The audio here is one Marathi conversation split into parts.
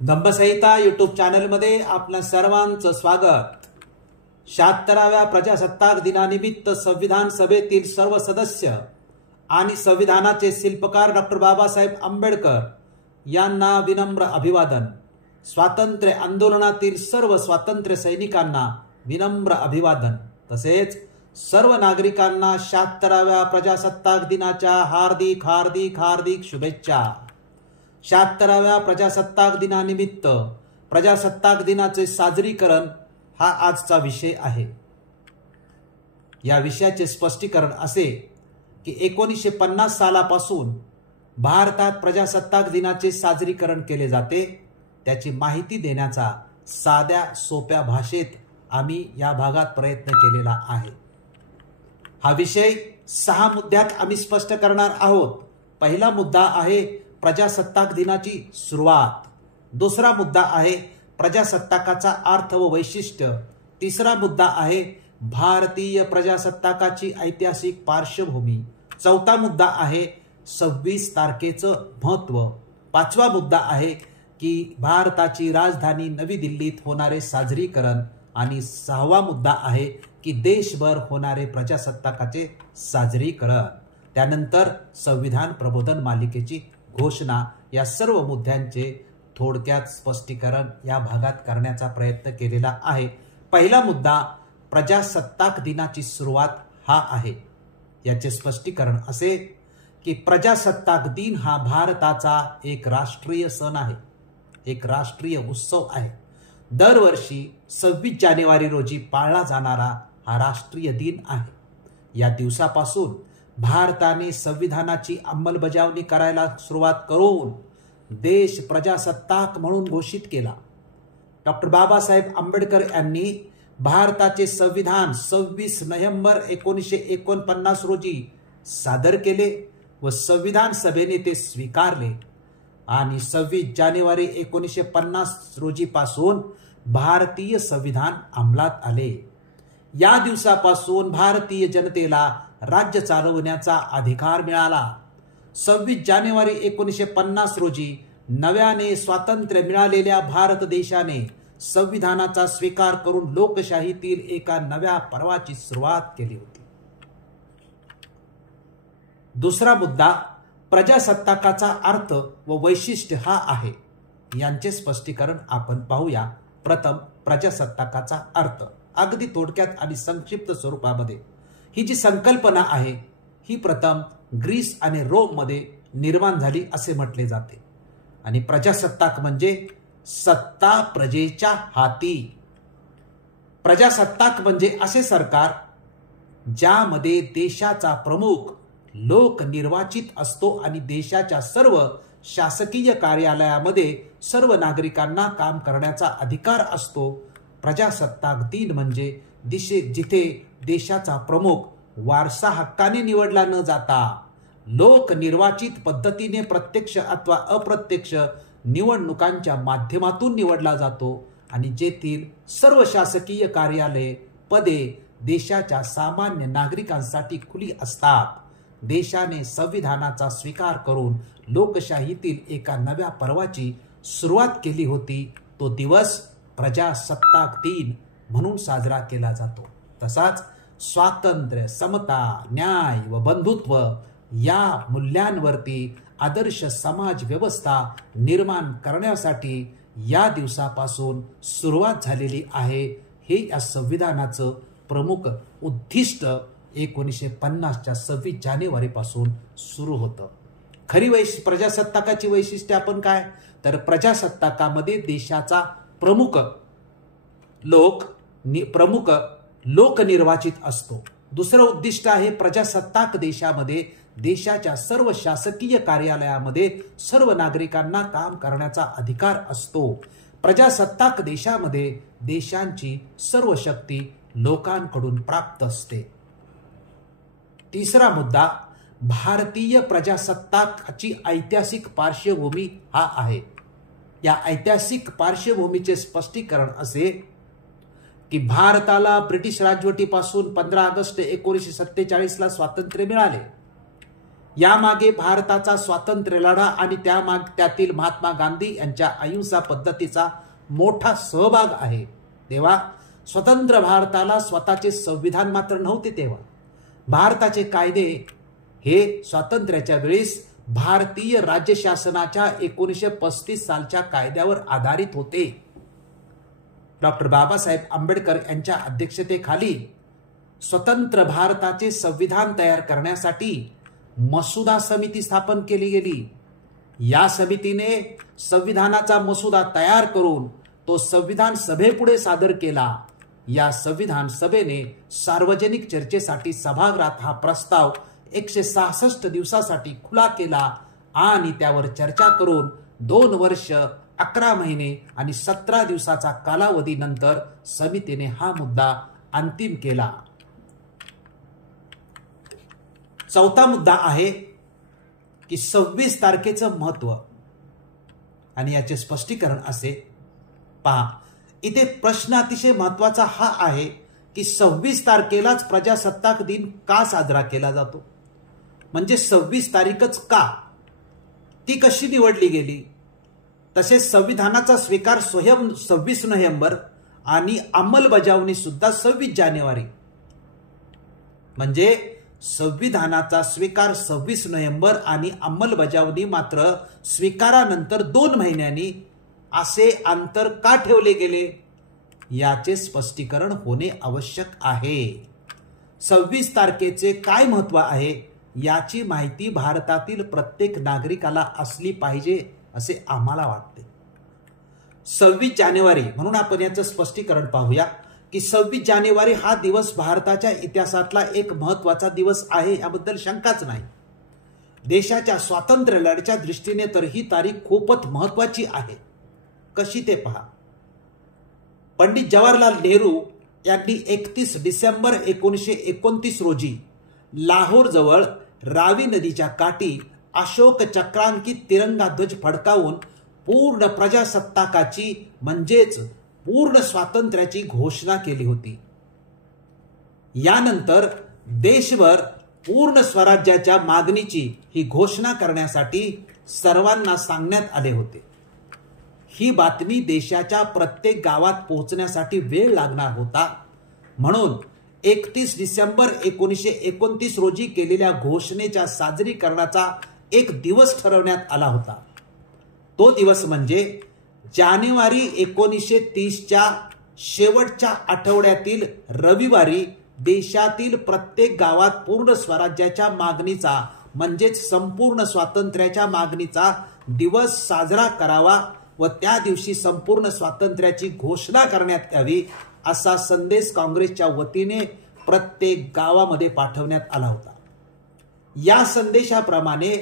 धम्मसंहिता यूट्यूब चॅनलमध्ये आपल्या सर्वांचं स्वागत। 76व्या प्रजासत्ताक दिनानिमित्त संविधान सभेतील सर्व सदस्य आणि संविधानाचे शिल्पकार डॉक्टर बाबासाहेब आंबेडकर यांना विनम्र अभिवादन। स्वातंत्र्य आंदोलनातील सर्व स्वातंत्र्य सैनिकांना विनम्र अभिवादन। तसेच सर्व नागरिकांना 76व्या प्रजासत्ताक दिनाच्या हार्दिक हार्दिक हार्दिक शुभेच्छा। 76व्या प्रजासत्ताक दिनानिमित्त प्रजासत्ताक दिनाचे साजरीकरण हा आजचा विषय आहे। या विषयाचे स्पष्टीकरण असे की 1950 सालापासून भारतात प्रजासत्ताक दिनाचे साजरीकरण केले जाते, त्याची माहिती देण्याचा साध्या सोप्या भाषेत आम्ही या भागात प्रयत्न केलेला आहे। हा विषय 6 मुद्द्यात आम्ही स्पष्ट करणार आहोत। पहिला मुद्दा आहे प्रजासत्ताक दिनाची सुरुवात। दुसरा मुद्दा आहे प्रजासत्ताकाचा अर्थ व वैशिष्ट्य। तिसरा मुद्दा आहे भारतीय प्रजासत्ताकाची ऐतिहासिक पार्श्वभूमी। चौथा मुद्दा आहे 26 तारखेचं महत्त्व। पाचवा मुद्दा आहे की भारताची राजधानी नवी दिल्लीत होणारे साजरीकरण। आणि 6वा मुद्दा आहे की देशभर होणारे प्रजासत्ताकाचे साजरीकरण। त्यानंतर संविधान प्रबोधन मालिकेची घोषणा। या सर्व मुद्द्यांचे थोडक्यात स्पष्टीकरण या भागात करण्याचा प्रयत्न केलेला आहे। पहिला मुद्दा प्रजासत्ताक दिनाची सुरुवात हा आहे। याचे स्पष्टीकरण असे की प्रजासत्ताक दिन हा भारताचा एक राष्ट्रीय सण आहे, एक राष्ट्रीय उत्सव आहे। दरवर्षी 26 जानेवारी रोजी पाळला जाणारा हा राष्ट्रीय दिन आहे। या दिवसापासून भारताने संविधानाची अंमलबजावणी करायला सुरुवात करून देश प्रजासत्ताक म्हणून घोषित केला। डॉक्टर बाबासाहेब आंबेडकर यांनी भारताचे संविधान 26 नोव्हेंबर 1949 रोजी सादर केले व संविधान सभेने ते स्वीकारले आणि 26 जानेवारी 1950 रोजीपासून भारतीय संविधान अंमलात आले। या दिवसापासून भारतीय जनतेला राज्य चालवण्याचा अधिकार मिळाला। 26 जानेवारी 1950 रोजी नव्याने स्वातंत्र्य मिळालेल्या भारत देशाने संविधानाचा स्वीकार करून लोकशाहीतील एका नव्या पर्वाची सुरुवात केली होती। दुसरा मुद्दा प्रजासत्ताकाचा अर्थ व वैशिष्ट्य हा आहे। यांचे स्पष्टीकरण आपण पाहूया। प्रथम प्रजासत्ताकाचा अर्थ अगदी थोडक्यात आणि संक्षिप्त स्वरूपामध्ये। ही जी संकल्पना आहे ही प्रथम ग्रीस आणि रोम मध्ये निर्माण झाली असे म्हटले जाते। आणि प्रजासत्ताक म्हणजे सत्ता प्रजेच्या हाती। प्रजासत्ताक म्हणजे असे सरकार ज्यामध्ये देशाचा प्रमुख लोक निर्वाचित असतो आणि देशाच्या सर्व शासकीय कार्यालयामध्ये सर्व नागरिकांना काम करण्याचा अधिकार असतो। प्रजासत्ताक दिन म्हणजे जिथे देशाचा प्रमुख वारसा हक्काने निवडला न जाता लोक निर्वाचित पद्धतीने प्रत्यक्ष अथवा अप्रत्यक्ष निवडणुकांच्या माध्यमातून निवडला जातो आणि जेथील सर्व शासकीय कार्यालये पदे देशाच्या सामान्य नागरिकांसाठी खुली असतात। देशाने संविधानाचा स्वीकार करून लोकशाहीतील एका नव्या पर्वाची सुरुवात केली होती। तो दिवस प्रजासत्ताक दिन म्हणून साजरा केला जातो। तसाच स्वातंत्र्य, समता, न्याय व बंधुत्व या मूल्यांवरती आदर्श समाज व्यवस्था निर्माण करण्यासाठी या दिवसापासून सुरुवात झालेली आहे। हे या संविधानाचं प्रमुख उद्दिष्ट 1950च्या 26 जानेवारीपासून सुरू होतं। खरी प्रजासत्ताकाची वैशिष्ट्ये आपण काय तर प्रजासत्ताकामध्ये देशाचा प्रमुख लोक निर्वाचित असतो। दुसरं उद्दिष्ट आहे प्रजासत्ताक देशामध्ये देशाच्या सर्व शासकीय कार्यालयामध्ये सर्व नागरिकांना काम करण्याचा अधिकार असतो। प्रजासत्ताक देशामध्ये देशांची सर्व शक्ती लोकांकडून प्राप्त असते। तिसरा मुद्दा भारतीय प्रजासत्ताकाची ऐतिहासिक पार्श्वभूमी हा आहे। या ऐतिहासिक पार्श्वभूमीचे स्पष्टीकरण असे की भारताला ब्रिटिश राजवटीपासून 15 ऑगस्ट 1947 ला स्वातंत्र्य मिळाले यामागे भारताचा स्वातंत्र्य लढा आणि त्यातील महात्मा गांधी यांच्या अहिंसा पद्धतीचा मोठा सहभाग आहे। तेव्हा स्वतंत्र भारताला स्वतःचे संविधान मात्र नव्हते। तेव्हा भारताचे कायदे हे स्वातंत्र्याच्या वेळेस भारतीय राज्य शासनाच्या 1935 सालच्या कायद्यावर आधारित होते। डॉक्टर बाबासाहेब आंबेडकर यांच्या अध्यक्षतेखाली स्वतंत्र भारताचे संविधान तयार करण्यासाठी मसुदा समिती स्थापन केली गेली। या समितीने संविधानाचा मसुदा तयार करून तो संविधान सभेपुढे सादर केला। या संविधान सभेने सार्वजनिक चर्चेसाठी सभागृहात हा प्रस्ताव 166 दिवसासाठी खुला केला आणि त्यावर चर्चा करून 2 वर्ष 11 महिने आणि 17 दिवसाचा कालावधीनंतर समितीने हा मुद्दा अंतिम केला। चौथा मुद्दा आहे की 26 तारखेचं महत्त्व आणि याचे स्पष्टीकरण असे पहा। इथे प्रश्न अतिशय महत्त्वाचा हा आहे की 26 तारखेलाच प्रजासत्ताक दिन का साजरा केला जातो, म्हणजे 26 तारीखच का, ती कशी निवडली गेली। तसेच संविधानाचा स्वीकार स्वयं 26 नोव्हेंबर आणि अंमलबजावणी सुद्धा 26 जानेवारी, म्हणजे संविधानाचा स्वीकार 26 नोव्हेंबर आणि अंमलबजावणी मात्र स्वीकारानंतर 2 महिन्यांनी, असे अंतर का ठेवले गेले याचे स्पष्टीकरण होणे आवश्यक आहे। 26 तारखेचे काय महत्त्व आहे याची माहिती भारतातील प्रत्येक नागरिकाला असली पाहिजे असे आम्हाला वाटते। 26 जानेवारी म्हणून आपण याचं स्पष्टीकरण पाहूया की 26 जानेवारी हा दिवस भारताच्या इतिहासातला एक महत्त्वाचा दिवस आहे, याबद्दल शंकाच नाही। देशाच्या स्वातंत्र्य लढ्याच्या दृष्टीने तर ही तारीख खूपच महत्त्वाची आहे। कशी ते पहा। पंडित जवाहरलाल नेहरू यांनी 31 डिसेंबर 1929 रोजी लाहोर जवळ रावी नदीच्या काठी अशोक चक्रांकित तिरंगा ध्वज फडकावून पूर्ण प्रजासत्ताकाची म्हणजेच पूर्ण स्वातंत्र्याची घोषणा केली होती। यानंतर देशभर पूर्ण स्वराज्याच्या मागणीची ही घोषणा करण्यासाठी सर्वांना सांगण्यात आले होते। ही बातमी देशाच्या प्रत्येक गावात पोहोचण्यासाठी वेळ लागणार होता, म्हणून 31 डिसेंबर 1929 रोजी केलेल्या घोषणेच्या साजरीकरणाचा एक दिवस ठरवण्यात आला होता। तो दिवस म्हणजे जानेवारी 1930च्या शेवटच्या आठवड्यातील रविवारी देशातील प्रत्येक गावात पूर्ण स्वराज्याच्या मागणीचा म्हणजेच संपूर्ण स्वातंत्र्याच्या मागणीचा दिवस साजरा करावा व त्या दिवशी संपूर्ण स्वातंत्र्याची घोषणा करण्यात यावी असा संदेश काँग्रेसच्या वतीने प्रत्येक गावामध्ये पाठवण्यात आला होता। या संदेशाप्रमाणे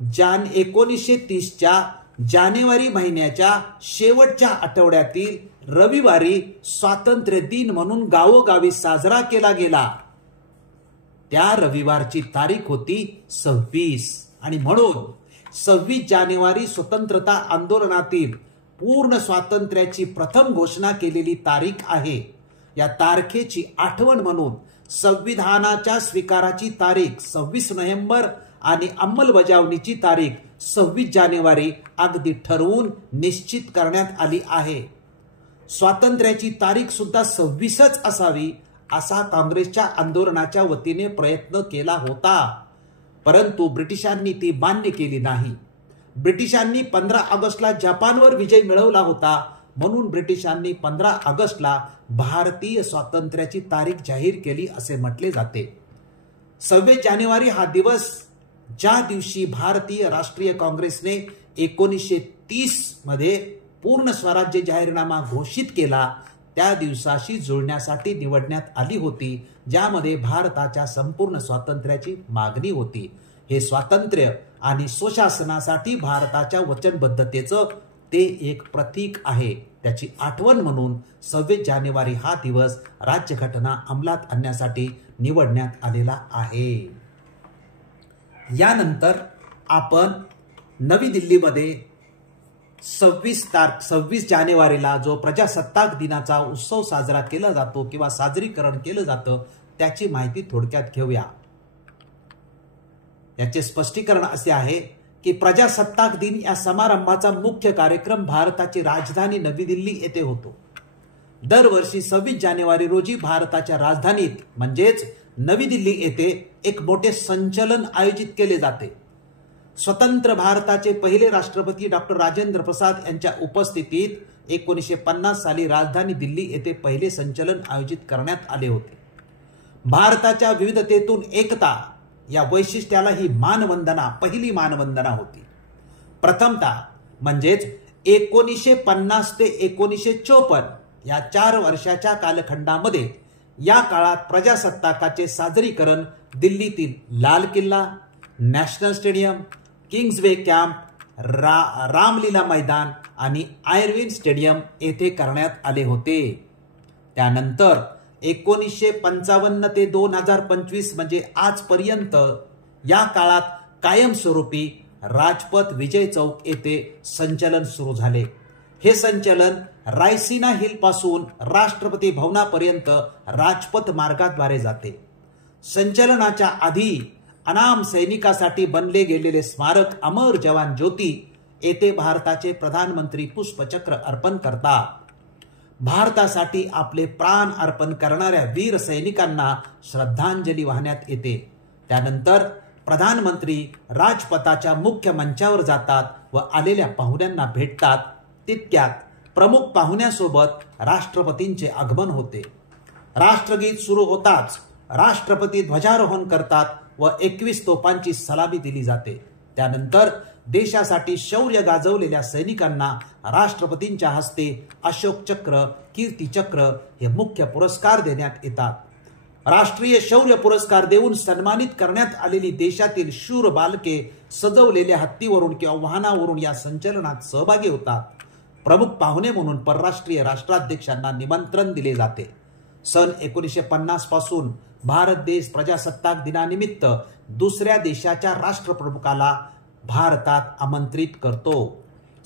1930च्या जानेवारी महिन्याच्या शेवटच्या आठवड्यातील रविवारी स्वातंत्र्य दिन म्हणून गावोगावी साजरा केला गेला। त्या रविवारची तारीख होती 26 आणि म्हणून 26 जानेवारी स्वतंत्रता आंदोलनातील पूर्ण स्वातंत्र्याची प्रथम घोषणा केलेली तारीख आहे। या तारखेची आठवण म्हणून संविधानाच्या स्वीकाराची तारीख 26 नोव्हेंबर आणि अंमलबजावणीची तारीख 26 जानेवारी अगदी ठरवून निश्चित करण्यात आली आहे। स्वातंत्र्याची तारीख सुद्धा 26च असावी असा काँग्रेसच्या आंदोलनाच्या वतीने प्रयत्न केला होता, परंतु ब्रिटिशांनी ती मान्य केली नाही। ब्रिटिशांनी 15 ऑगस्टला जपानवर विजय मिळवला होता, म्हणून ब्रिटिशांनी 15 ऑगस्टला भारतीय स्वातंत्र्याची तारीख जाहीर केली असे म्हटले जाते। 26 जानेवारी हा दिवस ज्या दिवशी भारतीय राष्ट्रीय काँग्रेसने 1930 मध्ये पूर्ण स्वराज्य जाहीरनामा घोषित केला त्या दिवसाशी जुळण्यासाठी निवडण्यात आली होती, ज्यामध्ये भारताच्या संपूर्ण स्वातंत्र्याची मागणी होती। हे स्वातंत्र्य आणि स्वशासनासाठी भारताच्या वचनबद्धतेचं ते एक प्रतीक आहे। त्याची आठवण म्हणून 26 जानेवारी हा दिवस राज्यघटना अंमलात आणण्यासाठी निवडण्यात आलेला आहे। यानंतर आपण नवी दिल्लीमध्ये 26 जानेवारीला जो प्रजासत्ताक दिनाचा उत्सव साजरा केला जातो किंवा साजरीकरण केलं जातं त्याची माहिती थोडक्यात घेऊया। याचे स्पष्टीकरण असे आहे की प्रजासत्ताक दिन या समारंभाचा मुख्य कार्यक्रम भारताची राजधानी नवी दिल्ली येथे होतो. दरवर्षी 26 जानेवारी रोजी भारताच्या राजधानीत म्हणजेच नवी दिल्ली येथे एक मोठे संचलन आयोजित केले जाते. स्वतंत्र भारताचे पहिले राष्ट्रपती डॉक्टर राजेंद्र प्रसाद यांच्या उपस्थितीत 1950 साली राजधानी दिल्ली येथे पहिले संचलन आयोजित करण्यात आले होते. भारताच्या विविधतेतून एकता या वैशिष्ट्याला ही मानवंदना पहिली मानवंदना होती. प्रथमतः म्हणजेच 1950 ते 1954 या 4 वर्षाच्या कालखंडामध्ये या काळात प्रजासत्ताकाचे साजरीकरण दिल्लीतील लाल किल्ला, national stadium, Kingsway camp, Ramlila मैदान आणि आयर्विन स्टेडियम येथे करण्यात आले होते. त्यानंतर 1955 ते 2025 म्हणजे आजपर्यंत या काळात कायमस्वरूपी राजपथ विजय चौक येथे संचलन सुरू झाले. हे संचलन रायसीना हिल पासून राष्ट्रपती भवनापर्यंत राजपथ मार्गाद्वारे जाते. संचलनाच्या आधी अनाम सैनिकासाठी बनले गेलेले स्मारक अमर जवान ज्योती येथे भारताचे प्रधानमंत्री पुष्पचक्र अर्पण करतात. भारतासाठी आपले प्राण अर्पण करणाऱ्या वीर सैनिकांना श्रद्धांजली वाहण्यात येते. त्यानंतर प्रधानमंत्री राजपथाच्या मुख्य मंचावर जातात व आलेल्या पाहुण्यांना भेटतात. तितक्यात प्रमुख पाहुण्यासोबत राष्ट्रपतींचे आगमन होते. राष्ट्रगीत सुरू होताच राष्ट्रपती ध्वजारोहण करतात व 21 तोफांची सलामी दिली जाते. त्यानंतर देशासाठी शौर्य गाजवलेल्या सैनिकांना राष्ट्रपतींच्या हस्ते अशोक चक्र, कीर्ती चक्र हे मुख्य पुरस्कार देण्यात येतात. राष्ट्रीय शौर्य पुरस्कार देऊन सन्मानित करण्यात आलेली देशातील शूर बालके सजवलेल्या हत्तीवरून किंवा वाहनावरून या संचलनात सहभागी होतात. प्रमुख पाहुणे म्हणून परराष्ट्रीय राष्ट्राध्यक्षांना निमंत्रण दिले जाते. सन 1950 पासून भारत देश प्रजासत्ताक दिनानिमित्त दुसऱ्या देशाच्या राष्ट्रप्रमुखाला भारतात आमंत्रित करतो.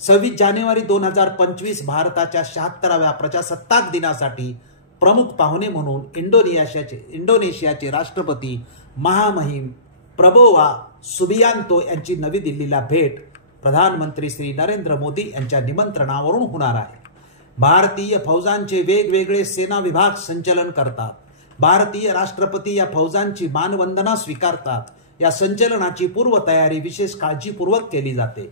26 जानेवारी 2025 भारताच्या 76व्या प्रजासत्ताक दिनासाठी प्रमुख पाहुणे म्हणून इंडोनेशियाचे राष्ट्रपती महामहिम प्रबोवा सुबियांतो यांची नवी दिल्लीला भेट प्रधानमंत्री श्री नरेंद्र मोदी यांच्या निमंत्रणावरून होणार आहे. भारतीय फौजांचे वेगवेगळे सेना विभाग संचलन करतात. भारतीय राष्ट्रपती या फौजांची मानवंदना स्वीकारतात. या संचलनाची पूर्वतयारी विशेष काळजीपूर्वक केली जाते.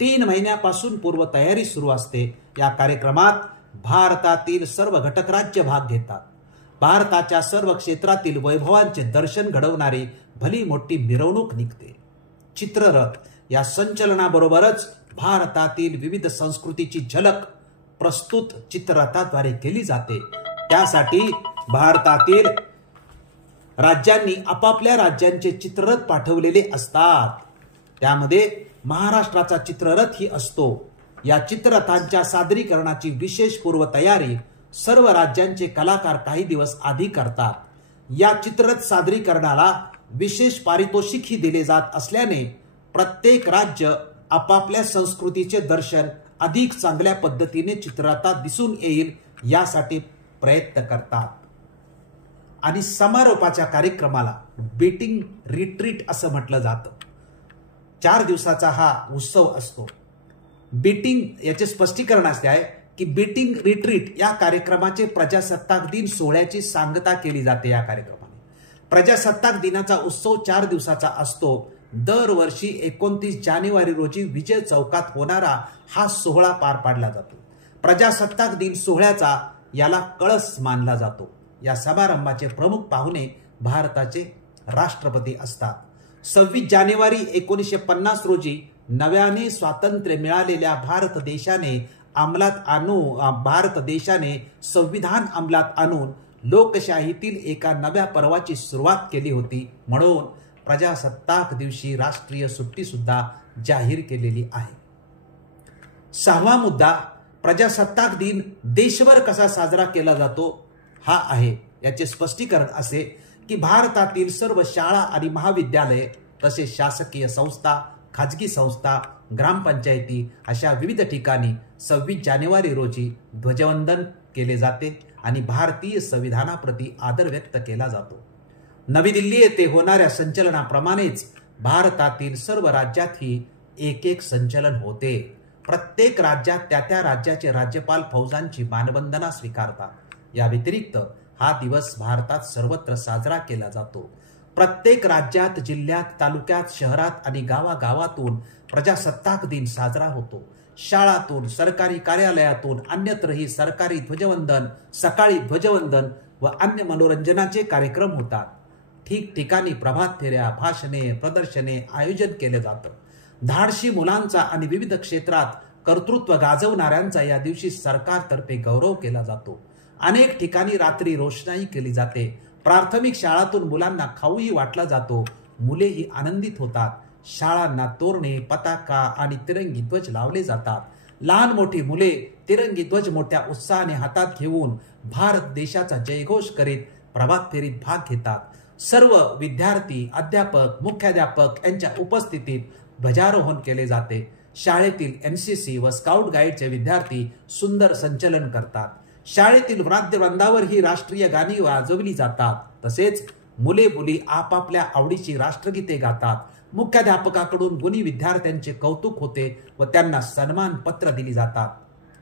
3 महिन्यापासून पूर्वतयारी सुरू असते. या कार्यक्रमात भारतातील सर्व घटक राज्य भाग घेतात. भारताच्या सर्व क्षेत्रातील वैभवांचे दर्शन घडवणारी भली मोठी मिरवणूक निघते. चित्ररथ या संचलनाबरोबरच भारतातील विविध संस्कृतीची झलक प्रस्तुत चित्ररथाद्वारे केली जाते. त्यासाठी भारतातील राज्यांनी आपापल्या राज्यांचे चित्ररथ पाठवलेले असतात. त्यामध्ये महाराष्ट्राचा चित्ररथही असतो. या चित्ररथांच्या सादरीकरणाची विशेष पूर्वतयारी सर्व राज्यांचे कलाकार काही दिवस आधी करतात. या चित्ररथ सादरीकरणाला विशेष पारितोषिकही दिले जात असल्याने प्रत्येक राज्य आपापल्या संस्कृतीचे दर्शन अधिक चांगल्या पद्धतीने चित्ररथात दिसून येईल यासाठी प्रयत्न करतात. आणि समारोपाच्या कार्यक्रमाला बीटिंग रिट्रीट असं म्हटलं जातं. 4 दिवसाचा हा उत्सव असतो. बीटिंग याचे स्पष्टीकरण असे आहे की बीटिंग रिट्रीट या कार्यक्रमाचे प्रजासत्ताक दिन सोहळ्याची सांगता केली जाते. या कार्यक्रमाने प्रजासत्ताक दिनाचा उत्सव 4 दिवसाचा असतो. दरवर्षी 29 जानेवारी रोजी विजय चौकात होणारा हा सोहळा पार पाडला जातो. प्रजासत्ताक दिन सोहळ्याचा याला कळस मानला जातो. या समारंभाचे प्रमुख पाहुणे भारताचे राष्ट्रपती असतात. 26 जानेवारी 1950 रोजी नव्याने स्वातंत्र्य मिळालेल्या भारत देशाने संविधान अंमलात आणून लोकशाहीतील एका नव्या पर्वाची सुरुवात केली होती. म्हणून प्रजासत्ताक दिवशी राष्ट्रीय सुट्टी सुद्धा जाहीर केलेली आहे. 6वा मुद्दा प्रजासत्ताक दिन देशभर कसा साजरा केला जातो हा आहे. याचे स्पष्टीकरण असे की भारतातील सर्व शाळा आणि महाविद्यालये तसेच शासकीय संस्था, खाजगी संस्था, ग्रामपंचायती अशा विविध ठिकाणी 26 जानेवारी रोजी ध्वजवंदन केले जाते आणि भारतीय संविधानाप्रती आदर व्यक्त केला जातो. नवी दिल्ली येथे होणाऱ्या संचलनाप्रमाणेच भारतातील सर्व राज्यातही एक एक संचलन होते. प्रत्येक राज्यात त्या राज्याचे राज्यपाल फौजांची मानवंदना स्वीकारतात. या व्यतिरिक्त हा दिवस भारतात सर्वत्र साजरा केला जातो. प्रत्येक राज्यात, जिल्ह्यात, तालुक्यात, शहरात आणि गावागावातून प्रजासत्ताक दिन साजरा होतो. शाळातून, सरकारी कार्यालयातून, अन्यत्रही सरकारी ध्वजवंदन, सकाळी ध्वजवंदन व अन्य मनोरंजनाचे कार्यक्रम होतात. ठिकठिकाणी प्रभात फेऱ्या, भाषणे, प्रदर्शने आयोजन केले जातं. धाडशी मुलांचा आणि विविध क्षेत्रात कर्तृत्व गाजवणाऱ्यांचा या दिवशी सरकारतर्फे गौरव केला जातो. अनेक ठिकाणी रात्री रोषणाई केली जाते. प्राथमिक शाळातून मुलांना खाऊही वाटला जातो. मुलेही आनंदित होतात. शाळांना तोरणे, पताका आणि तिरंगी ध्वज लावले जातात. लहान मोठी मुले तिरंगी ध्वज मोठ्या उत्साहाने हातात घेऊन भारत देशाचा जयघोष करीत प्रभात फेरीत भाग घेतात. सर्व विद्यार्थी, अध्यापक, मुख्याध्यापक यांच्या उपस्थितीत ध्वजारोहण केले जाते. शाळेतील NCC व स्काउट गाईडचे विद्यार्थी सुंदर संचलन करतात. शाळेतील वाद्यवृंदावर ही राष्ट्रीय गाणी वाजवली जातात. तसेच मुले मुली आपापल्या आवडीची राष्ट्रगीते गातात. मुख्याध्यापकाकडून गुणी विद्यार्थ्यांचे कौतुक होते व त्यांना सन्मान पत्र दिली जातात.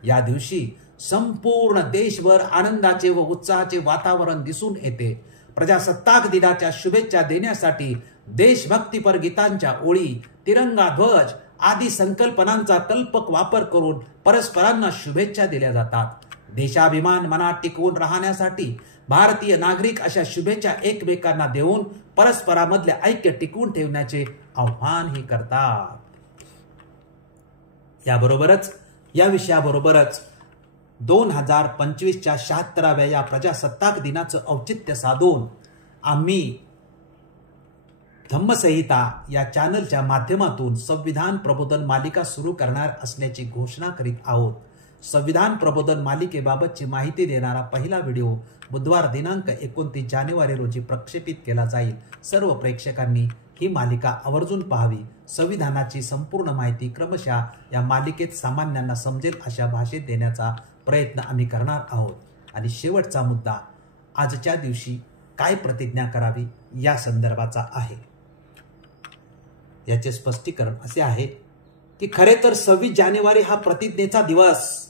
या दिवशी संपूर्ण देशभर आनंदाचे व उत्साहाचे वातावरण दिसून येते. प्रजासत्ताक दिनाच्या शुभेच्छा देण्यासाठी देशभक्तीपर गीतांच्या ओळी, तिरंगा ध्वज आदी संकल्पनांचा कल्पक वापर करून परस्परांना शुभेच्छा दिल्या जातात. देशाभिमान मनात टिकवून राहण्यासाठी भारतीय नागरिक अशा शुभेच्छा एकमेकांना देऊन परस्परामधले ऐक्य टिकवून ठेवण्याचे आव्हानही करतात. या विषयाबरोबरच 2025च्या 76व्या या प्रजासत्ताक दिनाचं औचित्य साधून आम्ही धम्मसंहिता या चॅनलच्या माध्यमातून संविधान प्रबोधन मालिका सुरू करणार असल्याची घोषणा करीत आहोत. संविधान प्रबोधन मालिकेबाबतची माहिती देणारा पहिला व्हिडिओ बुधवार दिनांक 29 जानेवारी रोजी प्रक्षेपित केला जाईल. सर्व प्रेक्षकांनी ही मालिका आवर्जून पाहावी. संविधानाची संपूर्ण माहिती क्रमशः या मालिकेत सामान्यांना समजेल अशा भाषेत देण्याचा प्रयत्न आम्ही करणार आहोत. आणि शेवटचा मुद्दा आजच्या दिवशी काय प्रतिज्ञा करावी या संदर्भाचा आहे. याचे स्पष्टीकरण असे आहे की खरे तर 26 जानेवारी हा प्रतिज्ञेचा दिवस.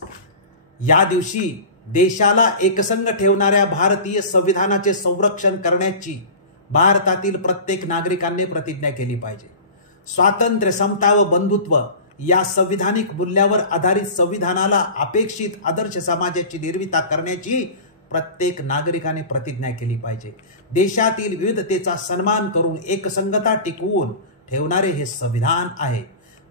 या दिवशी देशाला एकसंघ ठेवणाऱ्या भारतीय संविधानाचे संरक्षण करण्याची भारतातील प्रत्येक नागरिकांनी प्रतिज्ञा केली पाहिजे. स्वातंत्र्य, समता व बंधुत्व या संविधानिक मूल्यावर आधारित संविधानाला अपेक्षित आदर्श समाजाची निर्मिती करण्याची प्रत्येक नागरिकाने प्रतिज्ञा केली पाहिजे. देशातील विविधतेचा सन्मान करून एकसंघता टिकवून ठेवणारे हे संविधान आहे.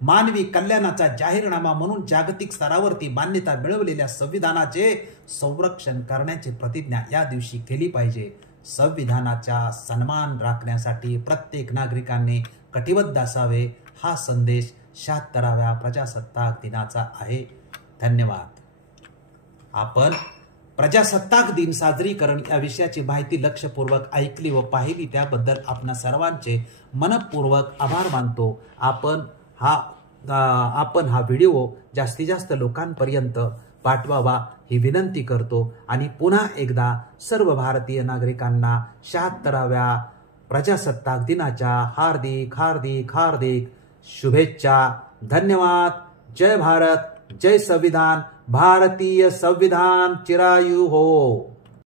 मानवी कल्याणाचा जाहीरनामा म्हणून जागतिक स्तरावरती मान्यता मिळवलेल्या संविधानाचे संरक्षण करण्याची प्रतिज्ञा या दिवशी केली पाहिजे. संविधानाचा सन्मान राखण्यासाठी प्रत्येक नागरिकांनी कटिबद्ध असावे हा संदेश 76व्या प्रजासत्ताक दिनाचा आहे. धन्यवाद. आपण प्रजासत्ताक दिन साजरीकरण या विषयाची माहिती लक्षपूर्वक ऐकली व पाहिली त्याबद्दल आपणा सर्वांचे मनपूर्वक आभार मानतो. आपण हा व्हिडिओ जास्तीत जास्त लोकांपर्यंत पाठवावा ही विनंती करतो. आणि पुन्हा एकदा सर्व भारतीय नागरिकांना 76व्या प्रजासत्ताक दिनाच्या हार्दिक हार्दिक हार्दिक शुभेच्छा. धन्यवाद. जय भारत, जय संविधान. भारतीय संविधान चिरायू हो.